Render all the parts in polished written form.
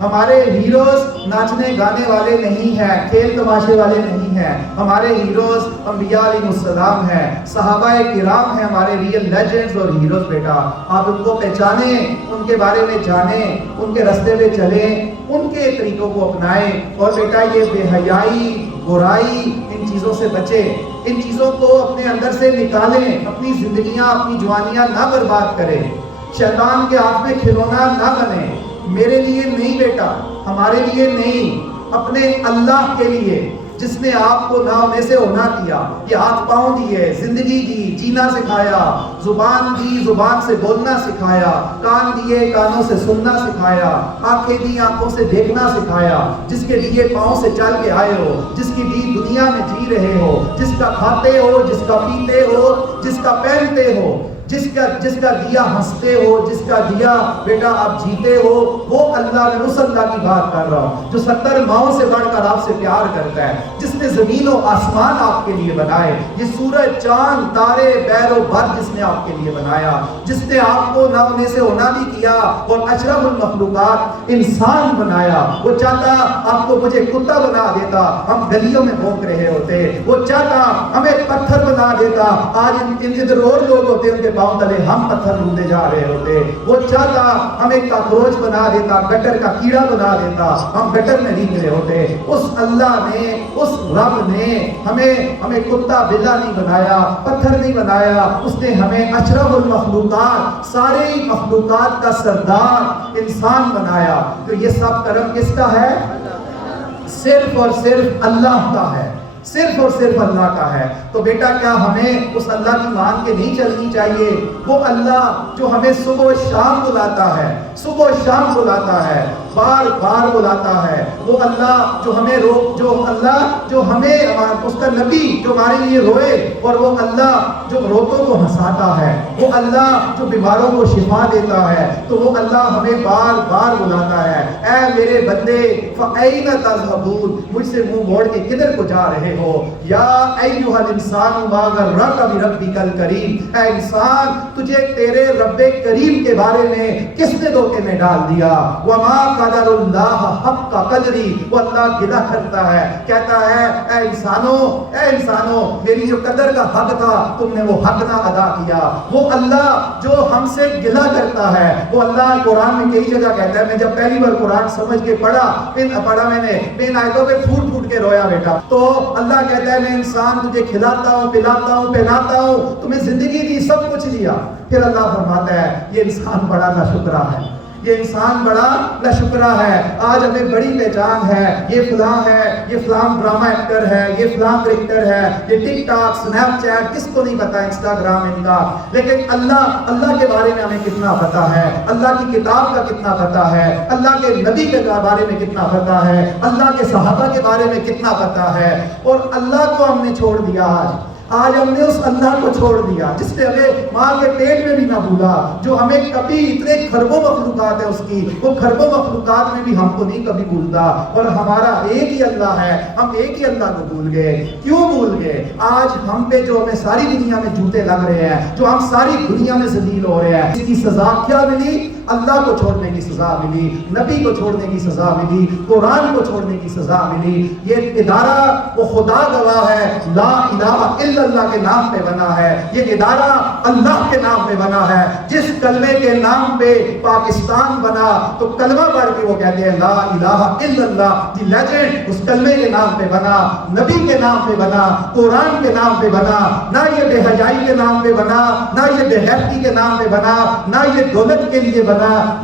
ہمارے ہیروز ناچنے گانے والے نہیں ہیں، کھیل تماشے والے نہیں ہیں. ہمارے ہیروز انبیاء علیہ السلام ہیں، صحابہ کرام ہیں ہمارے ریئل لیجنڈز اور ہیروز. بیٹا آپ ان کو پہچانیں، ان کے بارے میں جانیں، ان کے راستے پہ چلیں، ان کے طریقوں کو اپنائیں. اور بیٹا یہ بے حیائی، برائی، ان چیزوں سے بچیں، ان چیزوں کو اپنے اندر سے نکالیں. اپنی زندگیاں، اپنی جوانیاں نہ برباد کریں، شیطان کے ہاتھ میں کھلونا نہ بنیں. میرے لیے نہیں بیٹا، ہمارے لیے نہیں، اپنے اللہ کے لیے جس نے آپ کو نہ ہونے سے ہونا کیا، یہ ہاتھ پاؤں دیے، زندگی دی، جینا سکھایا، زبان دی، زبان سے بولنا سکھایا، کان دیے، کانوں سے سننا سکھایا، آنکھیں دی، آنکھوں سے دیکھنا سکھایا، جس کے دیے پاؤں سے چل کے آئے ہو، جس کی دی دنیا میں جی رہے ہو، جس کا کھاتے ہو، جس کا پیتے ہو، جس کا پہنتے ہو، جس کا دیا ہنستے ہو، جس کا دیا بیٹا آپ جیتے ہو، وہ اللہ، میں اس اللہ کی بات کر رہا ہوں جو 70 ماؤں سے بڑھ کر آپ سے پیار کرتا ہے، جس نے زمین و آسمان آپ کے لیے بنائے، یہ سورج، چاند، تارے، بحر و بر جس نے آپ کے لیے بنایا، جس نے آپ کو نہ ہونے سے ہونا بھی کیا اور اشرف المخلوقات انسان بنایا. وہ چاہتا آپ کو مجھے کتا بنا دیتا، ہم گلیوں میں بھونک رہے ہوتے. وہ چاہتا ہمیں پتھر بنا دیتا، آج ادھر اور لوگ ہوتے ان کے پاؤں تلے ہم پتھر ڈھونڈے جا رہے ہوتے. وہ چاہتا ہمیں کاکروچ بنا دیتا، گٹر کا کیڑا بنا دیتا، ہم گٹر میں رینگ رہے ہوتے. اس اللہ نے، اس رب نے ہمیں کتا بلا نہیں بنایا، پتھر نہیں بنایا، اس نے ہمیں اشرف المخلوقات، ساری مخلوقات کا سردار انسان بنایا. تو یہ سب کرم کس کا ہے؟ صرف اور صرف اللہ کا ہے، صرف اور صرف اللہ کا ہے. تو بیٹا کیا ہمیں اس اللہ کی مان کے نہیں چلنی چاہیے؟ وہ اللہ جو ہمیں صبح و شام بلاتا ہے، صبح و شام بلاتا ہے، بار بار بلاتا ہے. وہ اللہ جو ہمیں جو ہمیں اس کا نبی جو ہمارے لیے روئے، اور وہ اللہ جو روتوں کو ہنساتا ہے، وہ اللہ جو بیماروں کو شفا دیتا ہے. تو وہ اللہ ہمیں بار بار بلاتا ہے، اے میرے بندے فَأَيْنَ تَذْهَبُونَ، مجھ سے منہ موڑ کے کدھر کو جا رہے ہو؟ یا ایھا الانسان ما غرک بربک الکریم، اے انسان تجھے تیرے رب کریم کے بارے میں کس نے دھوکے میں ڈال دیا؟ وما قدر اللہ حق قدری، وہ اللہ گلہ کرتا ہے، کہتا ہے اے انسانوں میری جو قدر کا حق تھا تم نے وہ حق نہ ادا کیا. وہ اللہ جو ہم سے گلہ کرتا ہے، وہ اللہ قرآن میں کئی جگہ کہتا ہے. میں جب پہلی بار قرآن سمجھ کے پڑھا میں نے ان آیتوں پہ پھوٹ کے رویا بیٹا. تو اللہ کہتا ہے میں انسان تجھے کھلاتا ہوں، پلاتا ہوں، پہناتا ہوں، تمہیں زندگی دی، سب کچھ دیا. پھر اللہ فرماتا ہے یہ انسان بڑا ناشکرا ہے، یہ انسان بڑا ناشکرا ہے. آج ہمیں بڑی پہچان ہے، یہ فلاں ہے، یہ فلاں ڈرامہ ایکٹر ہے، یہ فلاں کریکٹر ہے، یہ ٹک ٹاک، سنیپ چیٹ، کس کو نہیں پتا، انسٹاگرام ان کا. لیکن اللہ کے بارے میں ہمیں کتنا پتا ہے، اللہ کی کتاب کا کتنا پتا ہے، اللہ کے نبی کے بارے میں کتنا پتا ہے، اللہ کے صحابہ کے بارے میں کتنا پتا ہے. اور اللہ کو ہم نے چھوڑ دیا. آج ہم نے اس اللہ کو چھوڑ دیا جس نے ہمیں ماں کے پیٹ میں بھی نہ بھولا، جو ہمیں کبھی، اتنے کھربوں مخلوقات ہے اس کی، وہ کھربوں مخلوقات میں بھی ہم کو نہیں کبھی بھولتا. اور ہمارا ایک ہی اللہ ہے، ہم ایک ہی اللہ کو بھول گئے. کیوں بھول گئے؟ آج ہم پہ جو ہمیں ساری دنیا میں جوتے لگ رہے ہیں، جو ہم ساری دنیا میں ذلیل ہو رہے ہیں، اس کی سزا کیا ملی؟ اللہ کو چھوڑنے کی سزا ملی، نبی کو چھوڑنے کی سزا ملی، قرآن کو چھوڑنے کی سزا ملی. یہ ادارہ وہ خدا گواہ ہے، لا الہ الا اللہ کے نام پہ بنا ہے. یہ ادارہ اللہ کے نام پہ بنا ہے. جس کلمے کے نام پہ پاکستان بنا تو کلمہ پڑھ کے وہ کہتے ہیں لا الہ الا اللہ. دی لیجنڈ اس کلمے کے نام پہ بنا، نبی کے نام پہ بنا، قرآن کے نام پہ بنا. نہ یہ بے حیائی کے نام پہ بنا، نہ یہ بے غیرتی کے نام پہ بنا، نہ یہ دولت کے لیے بنا،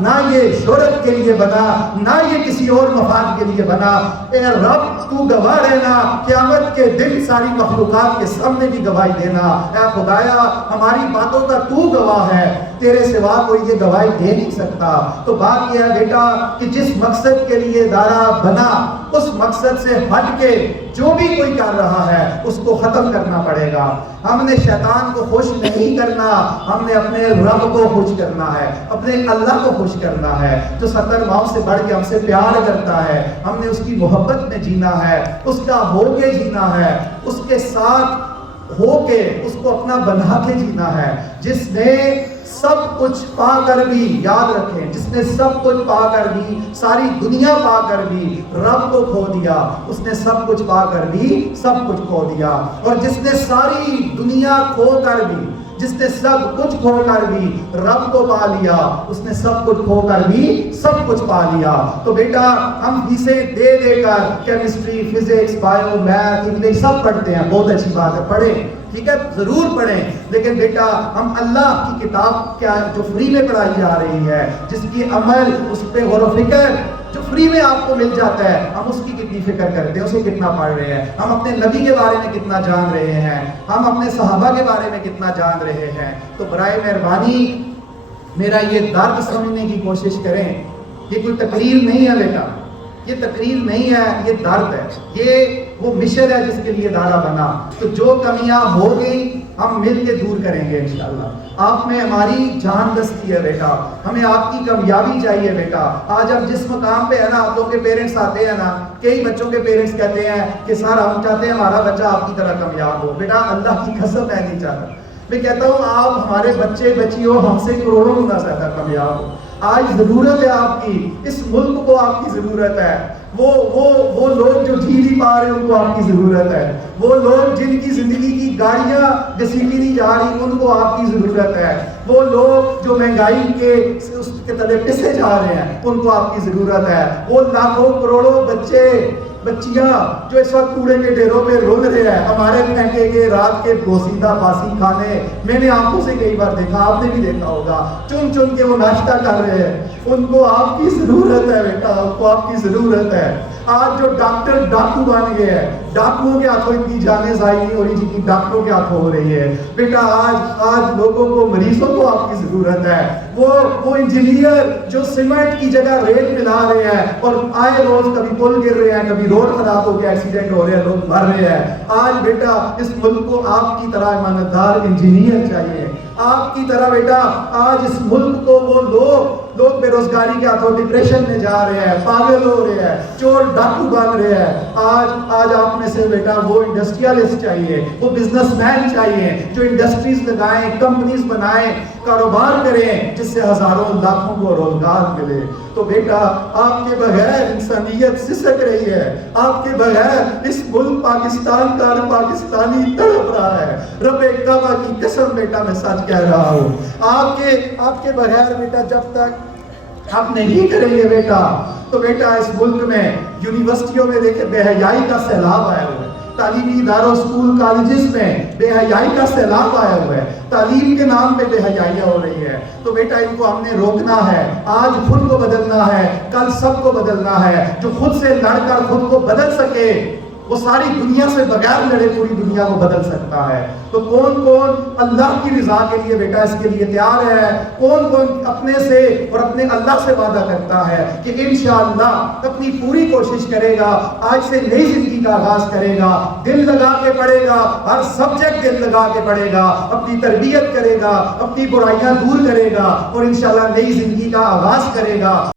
نہ یہ شہرت کے لیے بنا، نہ یہ کسی اور مفاد کے لیے بنا. اے رب تو گواہ رہنا، قیامت کے دن ساری مخلوقات کے سامنے بھی گواہی دینا. اے خدایا ہماری باتوں کا تو گواہ ہے، تیرے سوا کوئی یہ گواہی دے نہیں سکتا. تو بات یہ ہے بیٹا کہ جس مقصد کے لیے ادارہ بنا، اس مقصد سے ہٹ کے جو بھی کوئی کر رہا ہے اس کو ختم کرنا پڑے گا. ہم نے شیطان کو خوش نہیں کرنا، ہم نے اپنے رب کو خوش کرنا ہے، اپنے اللہ کو خوش کرنا ہے جو 70 ماؤں سے بڑھ کے ہم سے پیار کرتا ہے. ہم نے اس کی محبت میں جینا ہے، اس کا ہو کے جینا ہے، اس کے ساتھ ہو کے اس کو اپنا بنا کے جینا ہے. جس نے سب کچھ پا کر بھی، یاد رکھیں، جس نے سب کچھ پا کر بھی، ساری دنیا پا کر بھی رب کو کھو دیا، اس نے سب کچھ پا کر بھی سب کچھ کھو دیا۔ اور جس نے ساری دنیا کھو کر بھی، جس نے سب کچھ کھو کر بھی رب کو پا لیا، اس نے سب کچھ کھو کر بھی سب کچھ پا لیا۔ تو بیٹا ہم فیسیں دے دے کر chemistry, physics, bio, math, English سب پڑھتے ہیں، بہت اچھی بات ہے، پڑھیں، ٹھیک ہے، ضرور پڑھیں، لیکن بیٹا ہم اللہ کی کتاب کیا جو فری میں پڑھائی جا رہی ہے، جس کی عمل، اس پہ غور و فکر جو فری میں آپ کو مل جاتا ہے، ہم اس کی کتنی فکر کرتے ہیں، اسے کتنا پڑھ رہے ہیں، ہم اپنے نبی کے بارے میں کتنا جان رہے ہیں، ہم اپنے صحابہ کے بارے میں کتنا جان رہے ہیں۔ تو برائے مہربانی میرا یہ درد سمجھنے کی کوشش کریں، یہ کوئی تقریر نہیں ہے بیٹا، یہ تقریر نہیں ہے، یہ درد ہے، یہ وہ مشن ہے جس کے لیے ادارہ بنا۔ تو جو کمیاں ہو گئی ہم مل کے دور کریں گے انشاءاللہ۔ آپ میں ہماری جان بستی ہے بیٹا، ہمیں آپ کی کامیابی چاہیے بیٹا۔ آج آپ جس مقام پہ ہے نا، آپ لوگ کے پیرنٹس آتے ہیں نا، کئی بچوں کے پیرنٹس کہتے ہیں کہ سر ہم چاہتے ہیں ہمارا بچہ آپ کی طرح کامیاب ہو۔ بیٹا اللہ کی قسم میں نہیں چاہتا، میں کہتا ہوں آپ ہمارے بچے بچیوں ہم سے کروڑوں گنا زیادہ کامیاب ہو۔ آج ضرورت ہے آپ کی، اس ملک کو آپ کی ضرورت ہے، وہ لوگ جو جی نہیں پا رہے ہیں ان کو آپ کی ضرورت ہے، وہ لوگ جن کی زندگی کی گاڑیاں گھسیٹی نہیں جا رہی ان کو آپ کی ضرورت ہے، وہ لوگ جو مہنگائی کے اس کے تلے پسے جا رہے ہیں ان کو آپ کی ضرورت ہے، وہ لاکھوں کروڑوں بچے بچیاں جو اس وقت کوڑے کے ڈھیروں پہ رول رہے ہیں، ہمارے پھینکے گئے رات کے بوسیدہ باسی کھانے میں نے آنکھوں سے کئی بار دیکھا، آپ نے بھی دیکھا ہوگا، چن چن کے وہ ناشتہ کر رہے ہیں، ان کو آپ کی ضرورت ہے بیٹا، ان کو آپ کی ضرورت ہے۔ آج جو ڈاکٹر ڈاکو بن گئے ہیں، ڈاکوؤں کے ہاتھوں اتنی جانیں ضائع نہیں ہو رہی جتنی ڈاکٹروں کے ہاتھوں ہو رہی ہے بیٹا۔ آج لوگوں کو، مریضوں کو آپ کی ضرورت ہے، وہ انجینئر جو سیمنٹ کی جگہ ریت ملا رہے ہیں اور آئے روز کبھی پل گر رہے ہیں، کبھی روڈ خراب ہو کے ایکسیڈنٹ ہو رہے ہیں، لوگ مر رہے ہیں۔ آج بیٹا اس ملک کو آپ کی طرح ایماندار انجینئر چاہیے، آپ کی طرح بیٹا۔ آج اس ملک کو وہ لوگ بے روزگاری کے ہاتھوں ڈپریشن میں جا رہے ہیں، پاگل ہو رہے ہیں، چور ڈاکو بن رہے ہیں۔ آج آپ میں سے بیٹا وہ انڈسٹریلسٹ چاہیے، وہ بزنس مین چاہیے جو انڈسٹریز لگائیں، کمپنیز بنائیں، کاروبار کریں جس سے ہزاروں لاکھوں کو روزگار ملے۔ تو بیٹا آپ کے بغیر انسانیت سسک رہی ہے، آپ کے بغیر اس ملک پاکستان کا پاکستانی تڑپ رہا ہے۔ رب کعبہ کی قسم بیٹا میں سچ کہہ رہا ہوں، آپ کے بغیر بیٹا جب تک آپ نہیں کریں گے بیٹا تو بیٹا اس ملک میں یونیورسٹیوں میں دیکھیں بے حیائی کا سیلاب آیا ہوا ہے، تعلیمی اداروں، اسکول، کالجز میں بے حیائی کا سیلاب آیا ہوا ہے، تعلیم کے نام پہ بے حیائیاں ہو رہی ہے۔ تو بیٹا ان کو ہم نے روکنا ہے، آج خود کو بدلنا ہے، کل سب کو بدلنا ہے۔ جو خود سے لڑ کر خود کو بدل سکے وہ ساری دنیا سے بغیر لڑے پوری دنیا کو بدل سکتا ہے۔ تو کون اللہ کی رضا کے لیے بیٹا اس کے لیے تیار ہے؟ کون اپنے سے اور اپنے اللہ سے وعدہ کرتا ہے کہ انشاءاللہ اپنی پوری کوشش کرے گا، آج سے نئی زندگی کا آغاز کرے گا، دل لگا کے پڑھے گا، ہر سبجیکٹ دل لگا کے پڑھے گا، اپنی تربیت کرے گا، اپنی برائیاں دور کرے گا اور انشاءاللہ نئی زندگی کا آغاز کرے گا۔